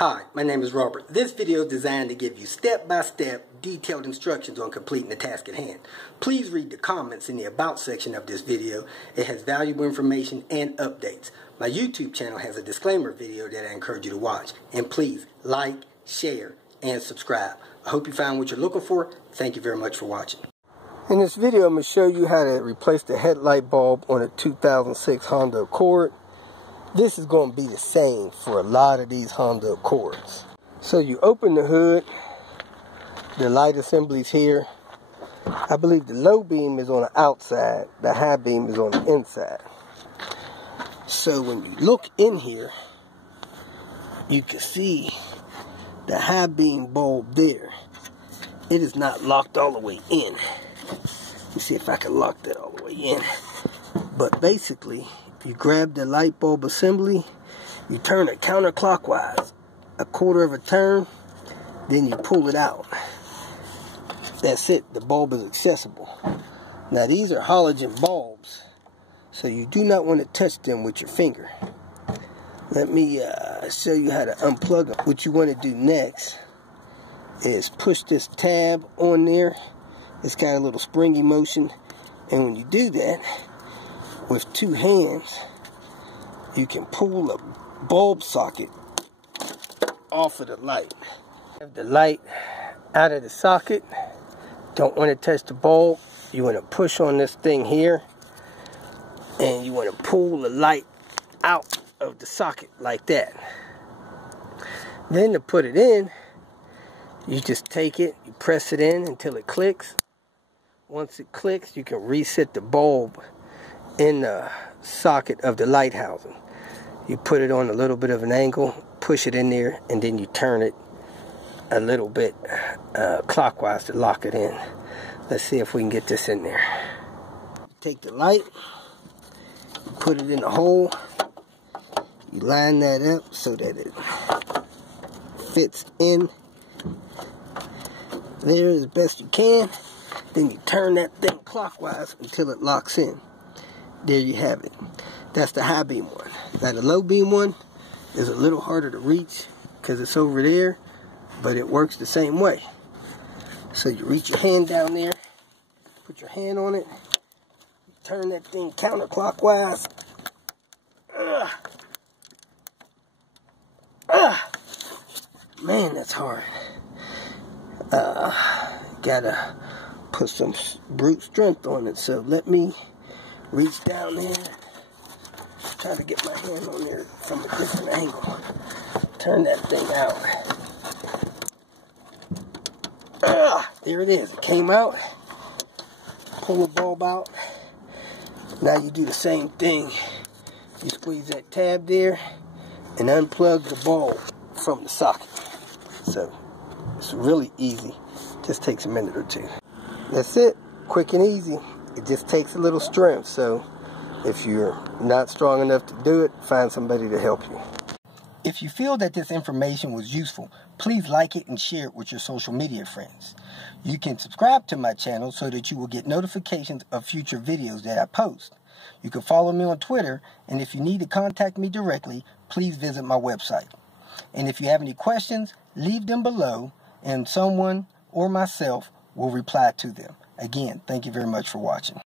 Hi, my name is Robert. This video is designed to give you step-by-step detailed instructions on completing the task at hand. Please read the comments in the About section of this video. It has valuable information and updates. My YouTube channel has a disclaimer video that I encourage you to watch. And please like, share, and subscribe. I hope you found what you're looking for. Thank you very much for watching. In this video, I'm going to show you how to replace the headlight bulb on a 2006 Honda Accord. This is going to be the same for a lot of these Honda Accords. So you open the hood, the light assembly's here. I believe the low beam is on the outside, the high beam is on the inside. So when you look in here, you can see the high beam bulb there. It is not locked all the way in. Let me see if I can lock that all the way in. But basically, you grab the light bulb assembly, you turn it counterclockwise, a quarter of a turn, then you pull it out. That's it, the bulb is accessible. Now these are halogen bulbs, so you do not want to touch them with your finger. Let me show you how to unplug them. What you want to do next is push this tab on there. It's got a little springy motion, and when you do that, with two hands, you can pull the bulb socket off of the light. Have the light out of the socket. Don't want to touch the bulb. You want to push on this thing here, and you want to pull the light out of the socket like that. Then to put it in, you just take it, you press it in until it clicks. Once it clicks, you can reset the bulb in the socket of the light housing. You put it on a little bit of an angle, push it in there, and then you turn it a little bit clockwise to lock it in. Let's see if we can get this in there. Take the light, put it in the hole, you line that up so that it fits in there as best you can. Then you turn that thing clockwise until it locks in. There you have it. That's the high beam one. Now the low beam one is a little harder to reach because it's over there, but it works the same way. So you reach your hand down there, put your hand on it, you turn that thing counterclockwise. Man, that's hard. Gotta put some brute strength on it. So let me reach down there, try to get my hand on there from a different angle. Turn that thing out. There it is. It came out. Pull the bulb out. Now you do the same thing. You squeeze that tab there and unplug the bulb from the socket. So it's really easy. Just takes a minute or two. That's it. Quick and easy. It just takes a little strength, so if you're not strong enough to do it, find somebody to help you. If you feel that this information was useful, please like it and share it with your social media friends. You can subscribe to my channel so that you will get notifications of future videos that I post. You can follow me on Twitter, and if you need to contact me directly, please visit my website. And if you have any questions, leave them below, and someone or myself will reply to them. Again, thank you very much for watching.